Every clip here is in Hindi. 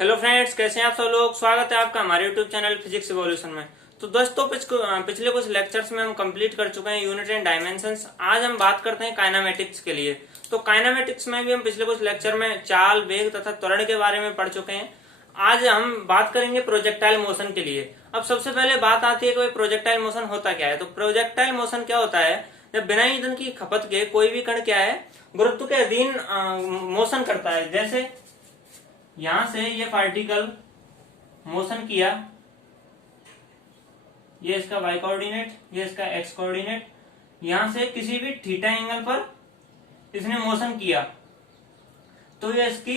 हेलो फ्रेंड्स, कैसे हैं आप सब लोग। स्वागत है आपका हमारे यूट्यूब चैनल फिजिक्स इवोल्यूशन में। तो दोस्तों पिछले कुछ लेक्चर्स में हम कंप्लीट कर चुके हैं यूनिट एंड डायमेंशंस। आज हम बात करते हैं काइनेमेटिक्स के लिए। तो काइनेमेटिक्स में भी हम पिछले कुछ लेक्चर में चाल, वेग तथा त्वरण के बारे में पढ़ चुके हैं। आज हम बात करेंगे प्रोजेक्टाइल मोशन के लिए। अब सबसे पहले बात आती है कि भाई प्रोजेक्टाइल मोशन होता क्या है। तो प्रोजेक्टाइल मोशन क्या होता है, जब बिना ईंधन की खपत के कोई भी कण क्या है, गुरुत्व के अधीन मोशन करता है। जैसे यहां से ये पार्टिकल मोशन किया, ये इसका y कोऑर्डिनेट, ये इसका x कोऑर्डिनेट, यहां से किसी भी थीटा एंगल पर इसने मोशन किया, तो ये इसकी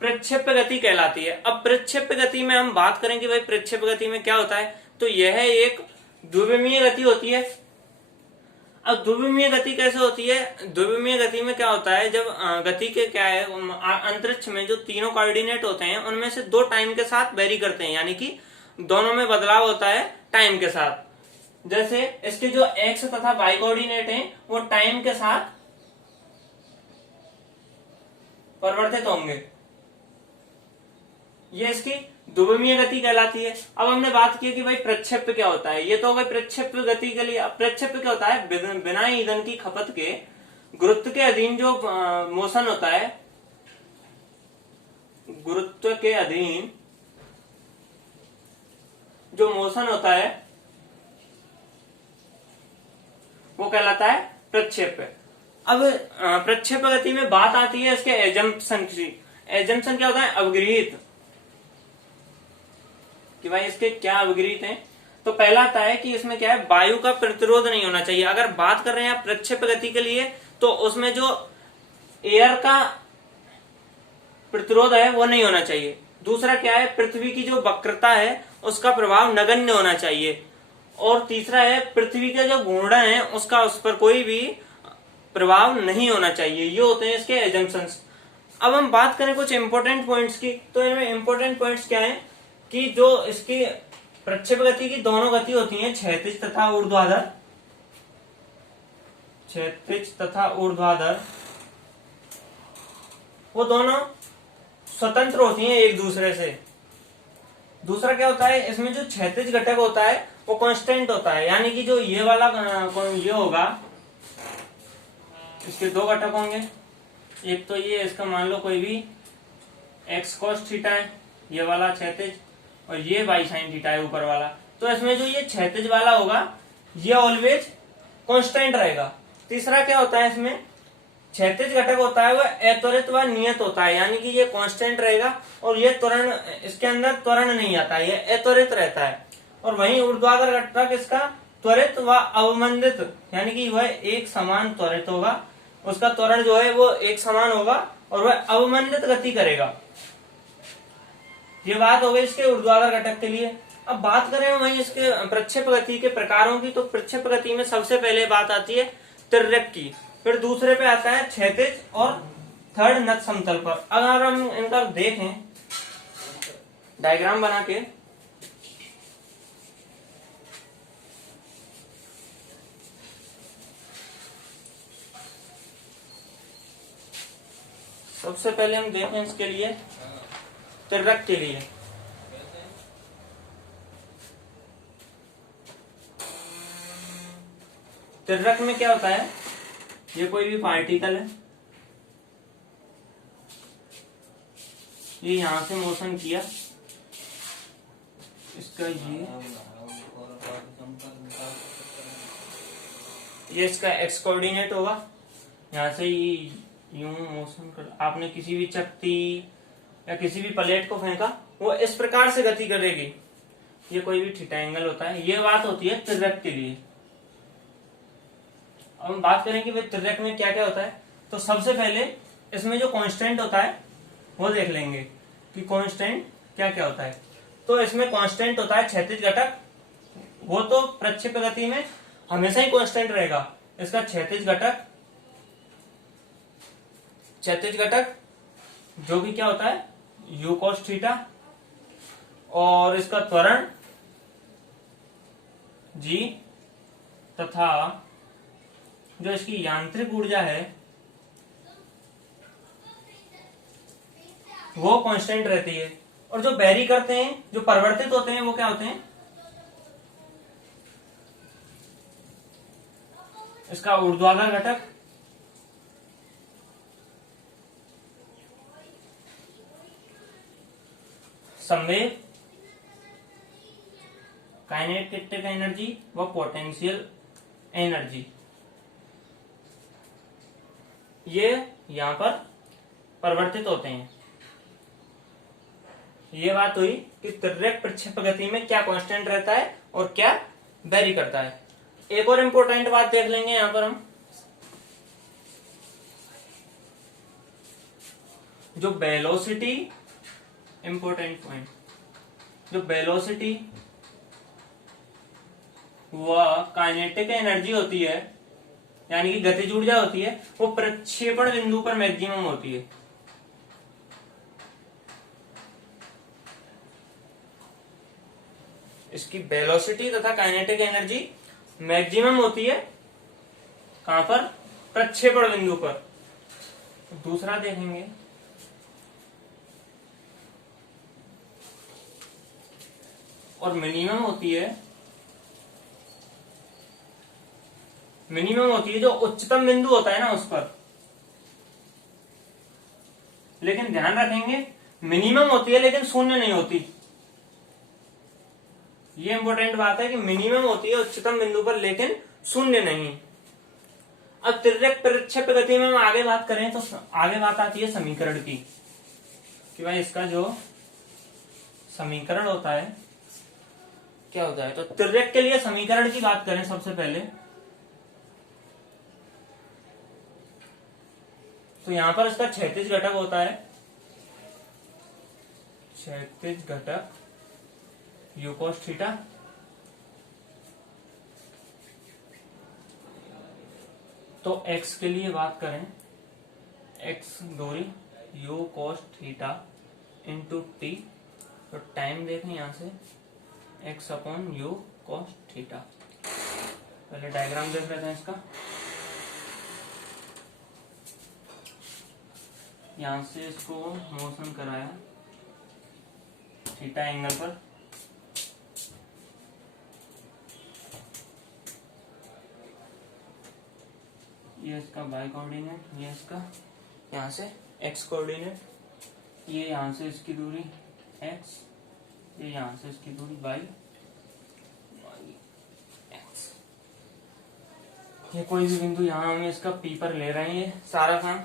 प्रक्षेप्य गति कहलाती है। अब प्रक्षेप्य गति में हम बात करेंगे भाई प्रक्षेप्य गति में क्या होता है। तो यह एक द्विविमीय गति होती है। अब द्विविमीय गति कैसे होती है। द्विविमीय गति में क्या होता है, जब गति के क्या है अंतरिक्ष में जो तीनों कोऑर्डिनेट होते हैं उनमें से दो टाइम के साथ वेरी करते हैं, यानी कि दोनों में बदलाव होता है टाइम के साथ। जैसे इसके जो एक्स तथा वाई कोऑर्डिनेट हैं वो टाइम के साथ परिवर्तित होंगे, ये इसकी द्विविमीय गति कहलाती है। अब हमने बात की कि भाई प्रक्षेप्य क्या होता है। ये तो भाई प्रक्षेप्य गति के लिए। अब प्रक्षेप्य क्या होता है, बिना ईंधन की खपत के गुरुत्व के अधीन जो मोशन होता है, गुरुत्व के अधीन जो मोशन होता है वो कहलाता है प्रक्षेप्य। अब प्रक्षेप्य गति में बात आती है इसके एजम्पशन की। एजम्पशन क्या होता है, अवगृहित, कि भाई इसके क्या अवगृहित हैं। तो पहला आता है कि इसमें क्या है, वायु का प्रतिरोध नहीं होना चाहिए। अगर बात कर रहे हैं आप प्रक्षेप्य गति के लिए, तो उसमें जो एयर का प्रतिरोध है वो नहीं होना चाहिए। दूसरा क्या है, पृथ्वी की जो वक्रता है उसका प्रभाव नगण्य होना चाहिए। और तीसरा है, पृथ्वी के जो घूर्णन है उसका उस पर कोई भी प्रभाव नहीं होना चाहिए। ये होते हैं इसके एजम्पशंस। अब हम बात करें कुछ इंपॉर्टेंट पॉइंट्स की, तो इनमें इंपॉर्टेंट पॉइंट्स क्या है कि जो इसकी प्रक्षेप्य गति की दोनों गति होती हैं, क्षैतिज तथा ऊर्ध्वाधर, क्षैतिज तथा ऊर्ध्वाधर, वो दोनों स्वतंत्र होती हैं एक दूसरे से। दूसरा क्या होता है, इसमें जो क्षैतिज घटक होता है वो कांस्टेंट होता है, यानी कि जो ये वाला ये होगा, इसके दो घटक होंगे। एक तो ये इसका मान लो कोई भी x cos थीटा है, ये वाला क्षैतिज, और ये y sin थीटा है ऊपर वाला। तो इसमें जो ये क्षैतिज वाला होगा ये ऑलवेज कांस्टेंट रहेगा। तीसरा क्या होता है, इसमें क्षैतिज घटक होता है वो अत्वरित व नियत होता है, यानी कि ये कांस्टेंट रहेगा और ये त्वरण, इसके अंदर त्वरण नहीं आता, ये अत्वरित रहता है। और वहीं ऊर्ध्वाधर घटक इसका त्वरित व अवमंदित, यानी कि वह एक समान त्वरित होगा, उसका त्वरण जो है वो एक समान होगा और वह अवमंदित गति करेगा। ये बात हो गई इसके ऊर्ध्वाधर घटक के लिए। अब बात करें वहीं इसके प्रक्षेप्य गति के प्रकारों की, तो प्रक्षेप्य गति में सबसे पहले बात आती है तिर्यक की, फिर दूसरे पे आता है क्षैतिज, और थर्ड नत समतल पर। अगर हम इनका देखें डायग्राम बना के, सबसे पहले हम देखें इसके लिए तिर्यक के लिए। तिर्यक में क्या होता है, ये कोई भी पार्टिकल है, ये यहां से मोशन किया, इसका ये इसका एक्स कोऑर्डिनेट होगा, यहां से यूं मोशन कर, आपने किसी भी चकती या किसी भी प्लेट को फेंका, वो इस प्रकार से गति करेगी। ये कोई भी थीटा एंगल होता है। ये बात होती है तिर्यक के लिए। अब हम बात करें कि भाई तिर्यक में क्या क्या होता है। तो सबसे पहले इसमें जो कांस्टेंट होता है वो देख लेंगे कि कांस्टेंट क्या क्या होता है। तो इसमें कांस्टेंट होता है क्षैतिज घटक, वो तो प्रक्षेप्य गति में हमेशा ही कांस्टेंट रहेगा। इसका क्षैतिज घटक, क्षैतिज घटक जो भी क्या होता है u cos थीटा, और इसका त्वरण g तथा जो इसकी यांत्रिक ऊर्जा है वो कांस्टेंट रहती है। और जो वेरी करते हैं, जो परिवर्तित होते हैं, वो क्या होते हैं? इसका ऊर्ध्वाधर घटक, संवेग, काइनेटिक एनर्जी व पोटेंशियल एनर्जी, ये यहां पर परिवर्तित होते हैं। ये बात हुई कि तिर्यक प्रक्षेप गति में क्या कांस्टेंट रहता है और क्या वेरी करता है। एक और इंपॉर्टेंट बात देख लेंगे यहां पर हम, जो वेलोसिटी, इंपॉर्टेंट पॉइंट, जो वेलोसिटी व काइनेटिक एनर्जी होती है, यानी कि गतिज ऊर्जा होती है, वो प्रक्षेपण बिंदु पर मैक्सिमम होती है। इसकी वेलोसिटी तथा काइनेटिक एनर्जी मैक्सिमम होती है कहां पर? प्रक्षेपण बिंदु पर। दूसरा देखेंगे, और मिनिमम होती है, मिनिमम होती है जो उच्चतम बिंदु होता है ना उस पर। लेकिन ध्यान रखेंगे, मिनिमम होती है लेकिन शून्य नहीं होती। ये इंपॉर्टेंट बात है कि मिनिमम होती है उच्चतम बिंदु पर लेकिन शून्य नहीं। अब तिर्यक प्रक्षेप गति में हम आगे बात करें तो आगे बात आती है समीकरण की, कि भाई इसका जो समीकरण होता है क्या होता है। तो तिर्यक के लिए समीकरण की बात करें सबसे पहले, तो यहां पर इसका क्षैतिज घटक होता है, क्षैतिज घटक u cos थीटा, तो x के लिए बात करें, x दूरी u cos theta into T, तो टाइम देखें यहां से x upon u cos theta. पहले डायग्राम देख लेते हैं इसका। यहां से इसको मोशन कराया थीटा एंगल पर, ये इसका y कोऑर्डिनेट, ये इसका यहाँ से x कोऑर्डिनेट, ये यहाँ से इसकी दूरी x, ये यहाँ से इसकी दूरी y, x। ये कोई भी बिंदु यहाँ हम इसका p पर ले रहे हैं सारा काम।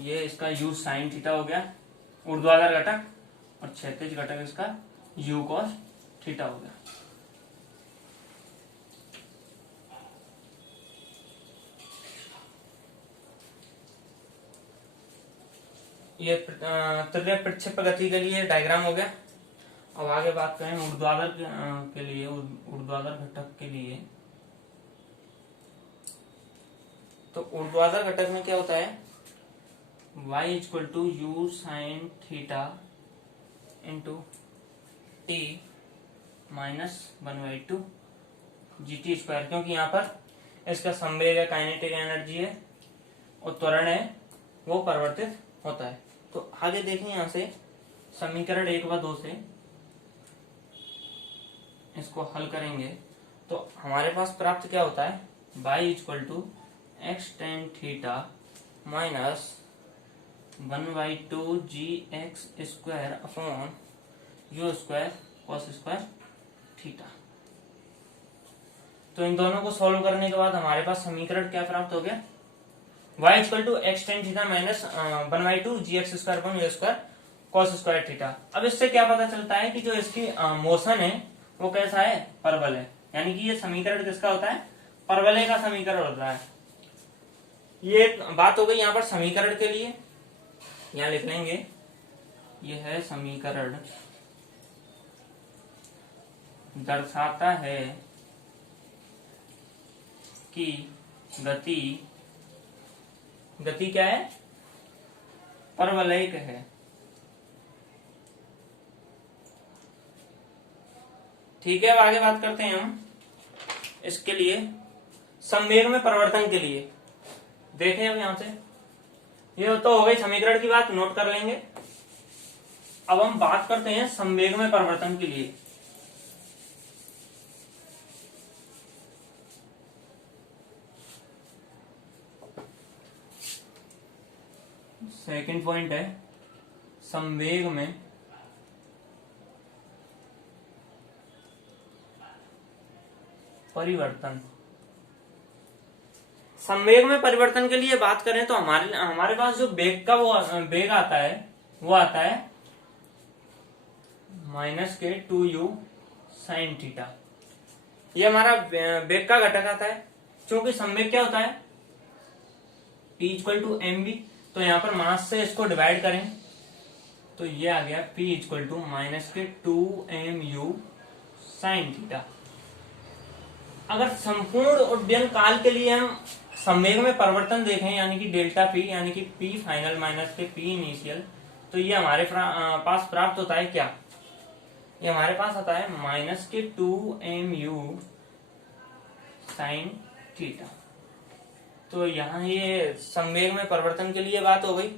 ये इसका u sin थीटा हो गया ऊर्ध्वाधर घटक, और क्षैतिज घटक इसका u cos थीटा हो गया। ये तिर्यक प्रक्षेप गति के लिए डायग्राम हो गया। अब आगे बात करें ऊर्ध्वाधर के लिए, ऊर्ध्वाधर घटक के लिए। तो ऊर्ध्वाधर घटक में क्या होता है, y equal to u sine theta into t minus 1/2 GT square, क्योंकि यहाँ पर इसका संवेग है, काइनेटिक एनर्जी है, और त्वरण है, वो परिवर्तित होता है। तो आगे देखें यहां से समीकरण 1 व 2 से इसको हल करेंगे तो हमारे पास प्राप्त क्या होता है, y equal to x tan theta minus 1/2 GX square upon u square cos square theta. तो इन दोनों को सॉल्व करने के बाद हमारे पास समीकरण क्या प्राप्त हो गया, y equal to x tan theta minus 1/2 GX square upon u square cos square theta. अब इससे क्या पता चलता है कि जो इसकी मोशन है वो कैसा है, परवल है, यानी कि ये समीकरण किसका होता है, परवलय का समीकरण होता है। ये बात हो गई यहाँ पर समीकरण के लिए, यहाँ लिख लेंगे ये है समीकरण दर्शाता है कि गति क्या है, परवलयिक है। ठीक है, अब आगे बात करते हैं हम इसके लिए संवेग में परिवर्तन के लिए। देखें अब यहां से, ये तो हो गई समीकरण की बात, नोट कर लेंगे। अब हम बात करते हैं संवेग में परिवर्तन के लिए। सेकंड पॉइंट है संवेग में परिवर्तन। संवेग में परिवर्तन के लिए बात करें तो हमारे पास जो वेग का वेग आता है वो आता है -k2u sin थीटा। ये हमारा वेग का घटक आता है। क्योंकि संवेग क्या होता है, p = mv, तो यहाँ पर मास से इसको डिवाइड करें तो ये आ गया p = -k2mu sin थीटा। अगर संपूर्ण उड्डयन काल के लिए हम संवेग में परिवर्तन देखें यानी कि डेल्टा p यानी कि p फाइनल माइनस के p इनिशियल, तो ये हमारे पास प्राप्त होता है क्या, ये हमारे पास आता है -k2mu sin थीटा। तो यहाँ ये संवेग में परिवर्तन के लिए बात हो गई।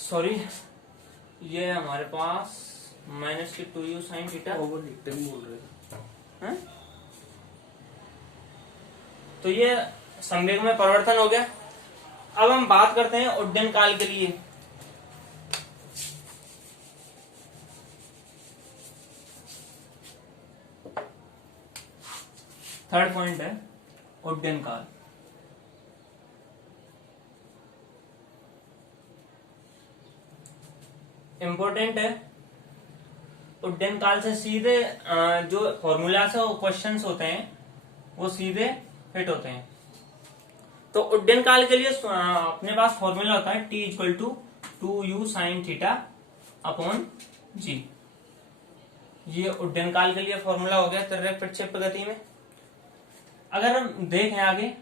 सॉरी, ये हमारे पास -k2u sin थीटा बोल रहे हैं? तो ये संवेग में परिवर्तन हो गया। अब हम बात करते हैं उड्डयन काल के लिए। थर्ड पॉइंट है उड्डयन काल। इंपॉर्टेंट है। उड्डयन काल से सीधे जो फॉर्मूला से क्वेश्चंस होते हैं वो सीधे फिट होते हैं। तो उड्डयन काल के लिए अपने पास फॉर्मूला होता है t = 2u sin theta upon g। ये उड्डयन काल के लिए फॉर्मूला हो गया त्वरक प्रक्षेप्य गति में। अगर हम देखें आगे,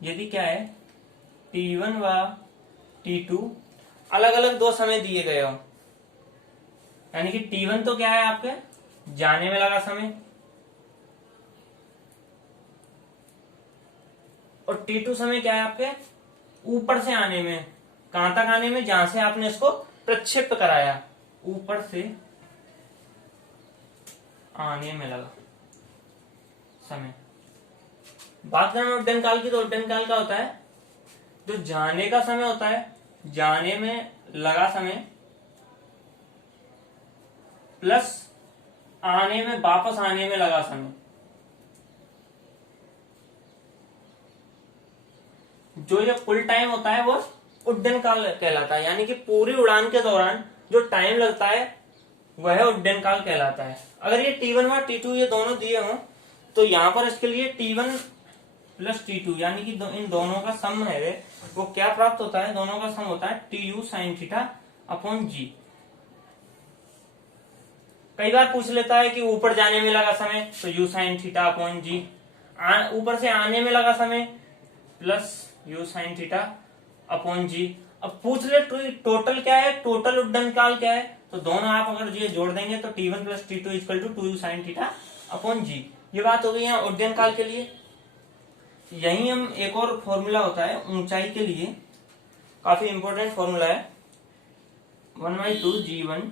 यदि क्या है t1 व t2 अलग अलग दो समय दिए गए हो, यानी कि t1 तो क्या है आपके जाने में लगा समय और t2 समय क्या है आपके ऊपर से आने में, कहां तक आने में, जहां से आपने इसको प्रक्षेप्य कराया, ऊपर से आने में लगा समय। बात करें उड्डयन काल की, तो उड्डयन काल का होता है जो जाने का समय होता है, जाने में लगा समय प्लस आने में, वापस आने में लगा समय। जो ये कुल टाइम होता है वो उड्डयन काल कहलाता है। यानी कि पूरी उड़ान के दौरान जो टाइम लगता है वह उड्डयन काल कहलाता है। अगर ये t1 व t2 ये दोनों दिए हों तो यहाँ पर इसके लिए t1 + t2 यानी कि इन दोनों का सम है वो क्या प्राप्त होता है, दोनों का सम होता है tu sin theta upon g। कई बार पूछ लेता है कि ऊपर जाने में लगा समय तो u sin theta upon g, ऊपर से आने में लगा समय plus u sin theta upon g। अब पूछ ले टोटल क्या है, टोटल उड्डयन काल क्या है, तो दोनों आप अगर ये जोड़ देंगे तो t1 + t2 = 2u sin theta upon g। ये बात हो गई यहाँ उड्डयन काल के लिए। यही हम एक और फॉर्मूला होता है ऊंचाई के लिए, काफी इंपॉर्टेंट फॉर्मूला है 1/2 g1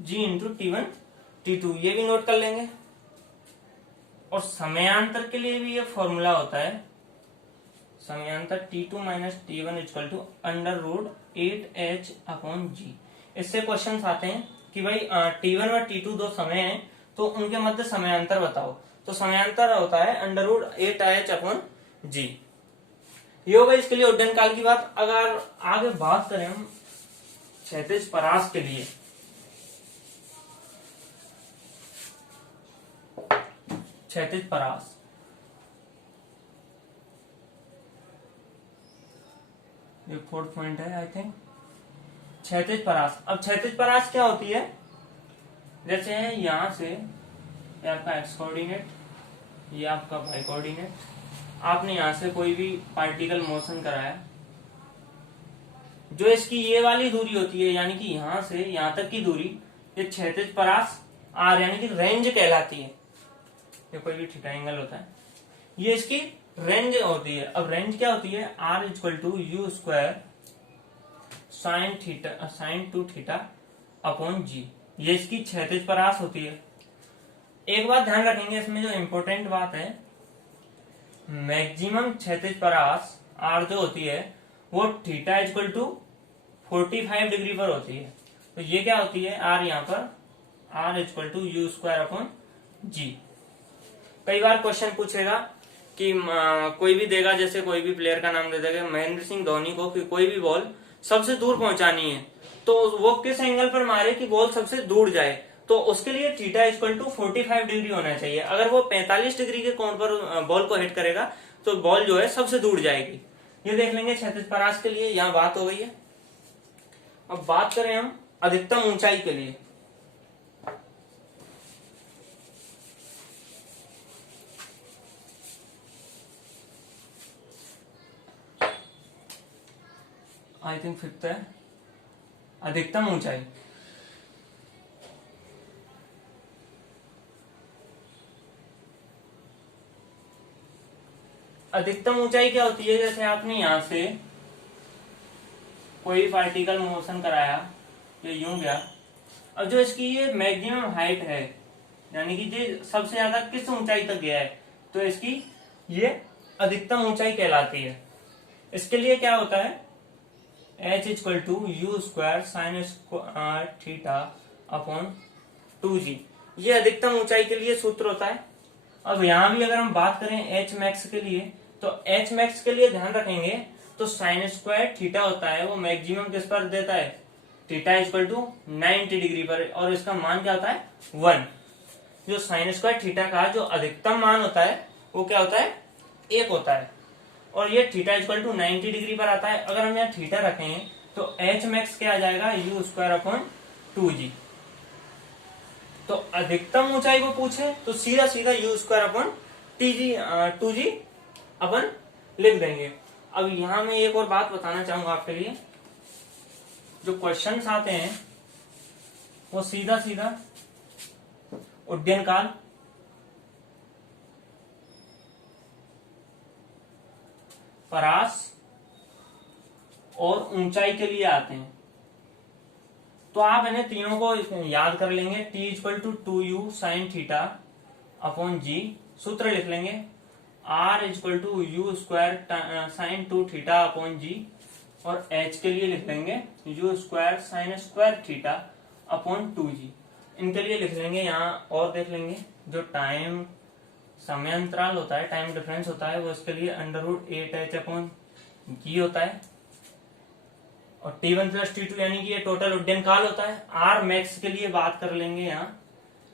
g × t1 t2, ये भी नोट कर लेंगे। और समयांतर के लिए भी ये फॉर्मूला होता है, समयांतर t2 - t1 = √8h upon g। इससे क्वेश्चंस आते हैं कि भाई t1 व t2 दो समय हैं तो उनके मध्य समयांतर बताओ, तो समयांतर होता है √8h अपॉन g। ये हो गई इसके लिए उड्डयन काल की बात। अगर आगे बात करें हम क्षैतिज परास के लिए, क्षैतिज परास, ये फोर्थ पॉइंट है आई थिंक, क्षैतिज परास। अब क्षैतिज परास क्या होती है, जैसे यहां से ये आपका एक्स कोऑर्डिनेट, ये आपका वाई कोऑर्डिनेट, आपने यहां से कोई भी पार्टिकल मोशन कराया, जो इसकी ये वाली दूरी होती है यानी कि यहां से यहां तक की दूरी, ये क्षैतिज परास आर यानी कि रेंज कहलाती है। ये कोई भी थीटा एंगल होता है, ये इसकी रेंज होती है। अब रेंज क्या होती है, r = u² sine 2 theta upon g, ये इसकी क्षैतिज परास होती है। एक बात ध्यान रखेंगे इसमें, जो इम्पोर्टेंट बात है, मैक्सिमम क्षैतिज परास आर जो होती है वो थीटा इक्वल टू 45 डिग्री पर होती है। तो ये क्या होती है, आर यहाँ पर R equal to u square upon g. कई बार क्वेश्चन पूछेगा कि कोई भी देगा, जैसे कोई भी प्लेयर का नाम दे देगा, महेंद्र सिंह धोनी को, कि कोई भी बॉल सबसे दूर पहुंचानी है तो वो किस एंगल पर मारे कि बॉल सबसे दूर जाए, तो उसके लिए थीटा इक्वल टू 45 डिग्री होना चाहिए। अगर वो 45 डिग्री के कोण पर बॉल को हिट करेगा तो बॉल जो है सबसे दूर जाएगी। ये देख लेंगे क्षैतिज परास के लिए, यहाँ बात हो गई है। अब बात करें हम अधिकतम ऊंचाई के लिए। आई थिंक 5th है, अधिकतम ऊंचाई। अधिकतम ऊंचाई क्या होती है, जैसे आपने यहां से कोई पार्टिकल मोशन कराया, ये यूं गया, अब जो इसकी ये मैक्सिमम हाइट है, यानी कि ये सबसे ज्यादा किस ऊंचाई तक गया है, तो इसकी ये अधिकतम ऊंचाई कहलाती है। इसके लिए क्या होता है, h equal to u square sine square theta upon 2g, ये अधिकतम ऊंचाई के लिए सूत्र होता है। अब यहां भी अगर हम बात करें h मैक्स के लिए, तो h मैक्स के लिए ध्यान रखेंगे तो साइन स्क्वायर थीटा होता है वो मैक्सिमम किस पर देता है, थीटा इक्वल टू 90 डिग्री पर, और इसका मान क्या होता है 1। जो साइन स्क्वायर थीटा का जो अधिकतम मान होता है वो क्या होता है 1 होता है, और ये थीटा इक्वल टू 90 डिग्री पर आता है। अगर हम यहाँ थीटा रखें तो एच मैक्स क्या आ जाएगा, यू स्क्वायर अपॉन 2g। तो अधिकतम ऊंचाई को पूछे तो सीधा सीधा यू स्क्वायर अपॉन 2g अपन लिख देंगे। अब यहां मैं एक और बात बताना चाहूंगा आपके लिए, जो क्वेश्चंस आते हैं वो सीधा सीधा उड्डयन काल, परास और ऊंचाई के लिए आते हैं। तो आप इन्हें तीनों को याद कर लेंगे, t equal to 2u sine theta upon g, सूत्र लिख लेंगे r equal to u square sine 2 theta upon g, और h के लिए लिख लेंगे u square sine square theta upon 2g। इनके लिए लिख लेंगे यहाँ, और देख लेंगे जो टाइम समय अंतराल होता है, टाइम डिफरेंस होता है, वो इसके लिए √8h अपॉन जी होता है, और t1 प्लस t2 यानी कि ये टोटल उड्डयन काल होता है। r मैक्स के लिए बात कर लेंगे यहाँ,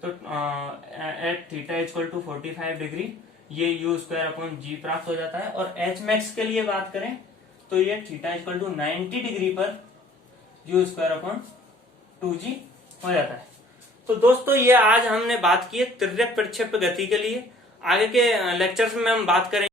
तो at theta equal to 45 degree, ये यू स्क्वायर अपॉन जी प्राप्त हो जाता है। और एच मैक्स के लिए बात करें तो ये थीटा इक्वल टू 90 डिग्री पर यू स्क्वायर अपॉन 2g हो जाता है। तो दोस्तों ये आज हमने बात की है तिर्यक प्रक्षेप्य गति के लिए। आगे के लेक्चर्स में हम बात करेंगे